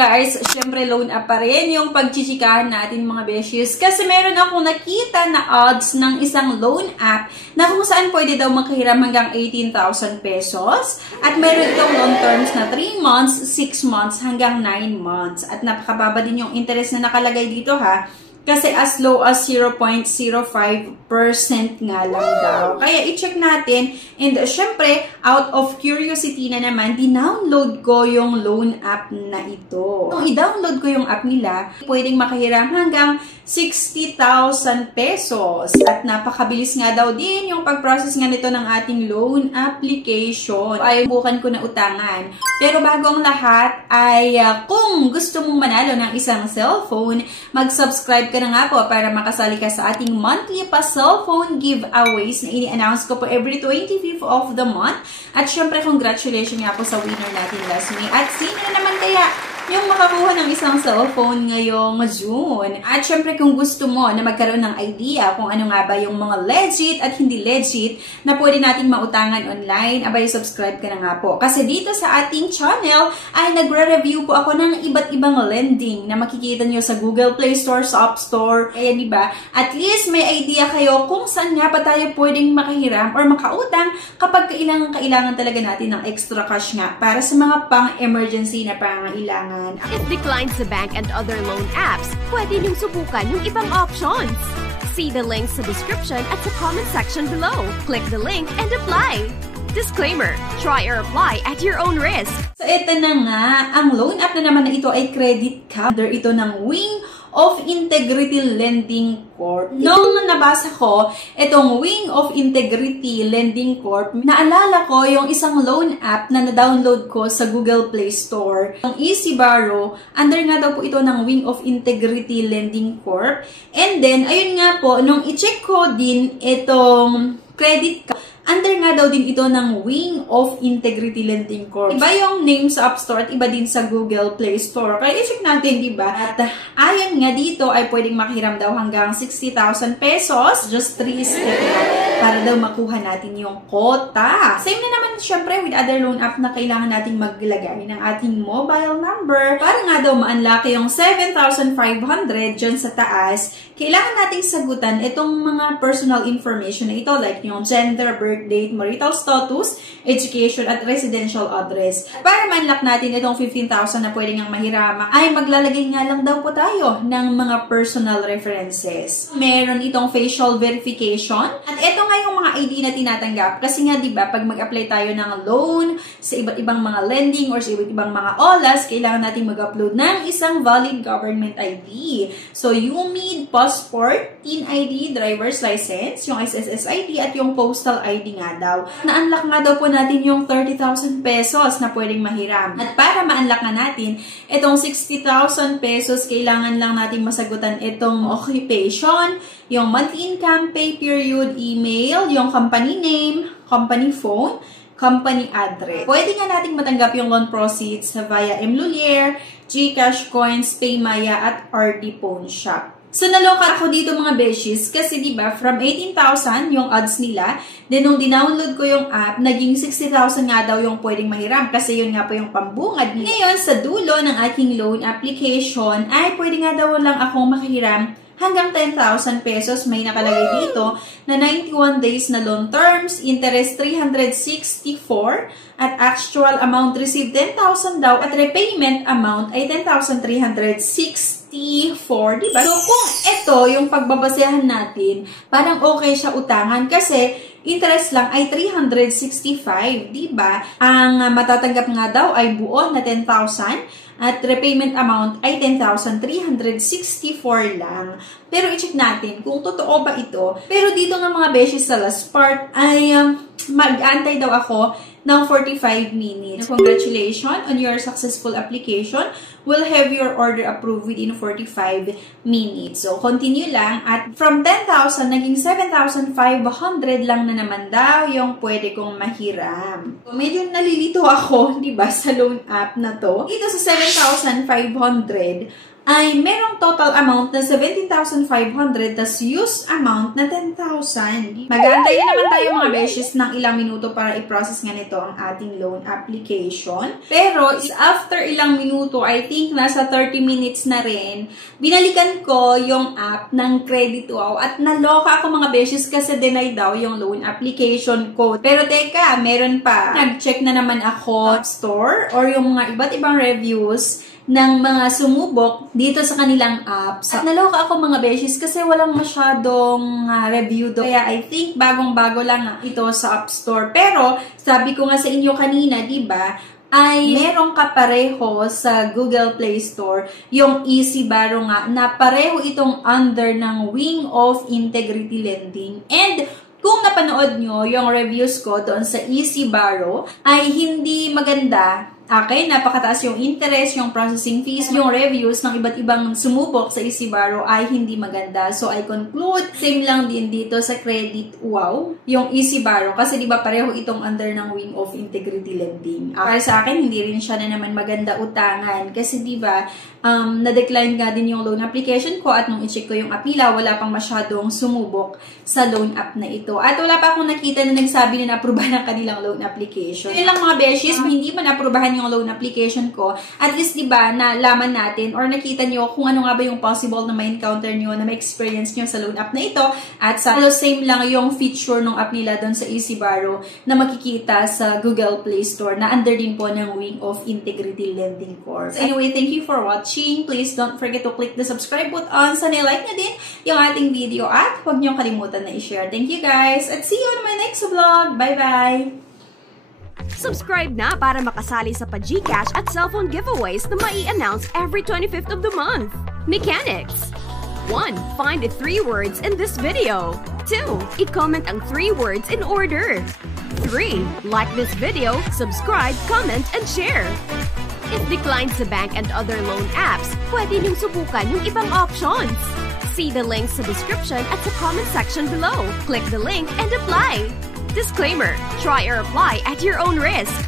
guys, syempre loan up pa rin yung pagchichikahan natin mga beshies. Kasi meron akong nakita na odds ng isang loan app na kung saan pwede daw makahiram hanggang 18,000 pesos. At meron itong loan terms na 3 months, 6 months, hanggang 9 months. At napakababa din yung interest na nakalagay dito ha. Kasi as low as 0.05% nga lang daw. Kaya i-check natin. And syempre, out of curiosity na naman, di-download ko yung loan app na ito. Kung i-download ko yung app nila, pwedeng makahiram hanggang 60,000 pesos. At napakabilis nga daw din yung pag-process nga nito ng ating loan application. Ay, bukan ko na utangan. Pero bago ang lahat, ay kung gusto mong manalo ng isang cellphone, mag-subscribe ka na nga po para makasali ka sa ating monthly pa-cellphone giveaways na ini-announce ko po every 25th of the month. At syempre, congratulations nga po sa winner natin last May. At sino na naman kaya yung makakuha ng isang cellphone ngayong June? At syempre, kung gusto mo na magkaroon ng idea kung ano nga ba yung mga legit at hindi legit na pwede nating mautangan online, abay, subscribe ka na nga po. Kasi dito sa ating channel ay nagre-review po ako ng iba't ibang lending na makikita nyo sa Google Play Store, sa App Store. Kaya diba, at least may idea kayo kung saan nga ba tayo pwedeng makahiram or makautang kapag kailangan talaga natin ng extra cash nga para sa mga pang-emergency na pangailangan. If declined sa bank and other loan apps, pwede niyong subukan yung ibang options. See the links sa description at sa comment section below. Click the link and apply. Disclaimer, try or apply at your own risk. So ito na nga, ang loan app na naman na ito ay credit card. Ito ng Wing of Integrity Lending Corp. Nung nabasa ko itong Wing of Integrity Lending Corp, naalala ko yung isang loan app na na-download ko sa Google Play Store. Yung Easy Borrow, under nga daw po ito ng Wing of Integrity Lending Corp. And then, ayun nga po, nung i-check ko din itong credit card, under nga daw din ito ng Wing of Integrity Lending Corp. Iba yung name sa App Store at iba din sa Google Play Store. Kaya i-check natin, diba? At ayon nga dito ay pwedeng makihiram daw hanggang 60,000 pesos. Just 3 steps para daw makuha natin yung quota. Same na naman syempre with other loan app na kailangan nating maglagay ng ating mobile number para nga daw ma-unlock yung 7,500 dyan sa taas. Kailangan nating sagutan itong mga personal information na ito like yung gender, birth date, marital status, education, at residential address. Para ma-unlock natin itong 15,000 na pwede ngang mahirama, ay maglalagay nga lang daw po tayo ng mga personal references. Meron itong facial verification. At ito nga yung mga ID na tinatanggap. Kasi nga, diba, pag mag-apply tayo ng loan sa iba't ibang mga lending or sa iba't ibang mga OLAs, kailangan natin mag-upload ng isang valid government ID. So, UMID, passport, TIN ID, driver's license, yung SSS ID, at yung postal ID nga daw. Na-unlock nga daw po natin yung 30,000 pesos na pwedeng mahiram. At para ma-unlock nga natin, itong 60,000 pesos, kailangan lang natin masagutan itong occupation, yung monthly income, pay period, email, yung company name, company phone, company address. Pwede nga nating matanggap yung loan proceeds via Mlulier, GCash Coins, Paymaya, at RD Phone Shop. So, naloka ako dito mga beshies kasi diba, from 18,000 yung odds nila, then nung dinownload ko yung app, naging 60,000 nga daw yung pwedeng mahiram kasi yun nga po yung pambungad nila. Ngayon, sa dulo ng aking loan application, ay pwede nga daw lang akong makahiram hanggang 10,000 pesos. May nakalagay dito na 91 days na loan terms, interest 364, at actual amount received 10,000 daw, at repayment amount ay 10,364. Diba? So, kung ito yung pagbabasehan natin, parang okay siya utangan kasi interest lang ay 365, diba? Ang matatanggap nga daw ay buo na 10,000 at repayment amount ay 10,364 lang. Pero i-check natin kung totoo ba ito. Pero dito nga mga beses sa last part ay mag-antay daw ako ng 45 minutes. Congratulations on your successful application. We'll have your order approved within 45 minutes. So, continue lang. At from 10,000, naging 7,500 lang na naman daw yung pwede kong mahiram. So, medyo nalilito ako, diba, sa loan app na to. Dito sa 7,500, ay merong total amount na 17,500 tas use amount na 10,000. Mag-aantay na naman tayo mga beshes ng ilang minuto para i-process nga nito ang ating loan application. Pero after ilang minuto, I think nasa 30 minutes na rin, binalikan ko yung app ng Credit-Wow at naloka ako mga beshes kasi deny daw yung loan application ko. Pero teka, meron pa. Nag-check na naman ako App Store or yung mga iba't ibang reviews ng mga sumubok dito sa kanilang apps. At naloka ako mga beshes kasi walang masyadong review doon. Kaya I think bagong-bago lang ito sa App Store. Pero sabi ko nga sa inyo kanina, diba, ay merong kapareho sa Google Play Store yung Easy Borrow nga na pareho itong under ng Wing of Integrity Lending. And kung napanood nyo yung reviews ko doon sa Easy Borrow, ay hindi maganda. Okay, napakataas yung interest, yung processing fees, yung reviews ng iba't ibang sumubok sa Easy Borrow ay hindi maganda. So, I conclude, same lang din dito sa Credit-Wow, yung Easy Borrow. Kasi diba pareho itong under ng Wing of Integrity Lending. Para sa akin, hindi rin siya na naman maganda utangan. Kasi diba, na-decline nga din yung loan application ko at nung i-check ko yung apila, wala pang masyadong sumubok sa loan app na ito. At wala pa akong nakita na nagsabi na na-aprobahan ng kanilang loan application. Yun lang mga beshes, hindi man na-aprobahan yung loan application ko, at least diba, nalaman natin or nakita nyo kung ano nga ba yung possible na ma-encounter nyo, na ma-experience nyo sa loan app na ito, at sa same lang yung feature ng app nila doon sa Easy Borrow na makikita sa Google Play Store na under din po ng Wing of Integrity Lending Corp. So anyway, thank you for watching. Please don't forget to click the subscribe button. Sana like na din yung ating video at huwag nyo kalimutan na i-share. Thank you guys at see you on my next vlog. Bye-bye! Subscribe na para makasali sa pa-GCash at cellphone giveaways na mai-announce every 25th of the month. Mechanics. 1. Find the 3 words in this video. 2. I-comment ang 3 words in order. 3. Like this video, subscribe, comment, and share. If declined sa bank and other loan apps, pwede niyong subukan yung ibang options. See the links sa description at sa comment section below. Click the link and apply. Disclaimer: try or apply at your own risk.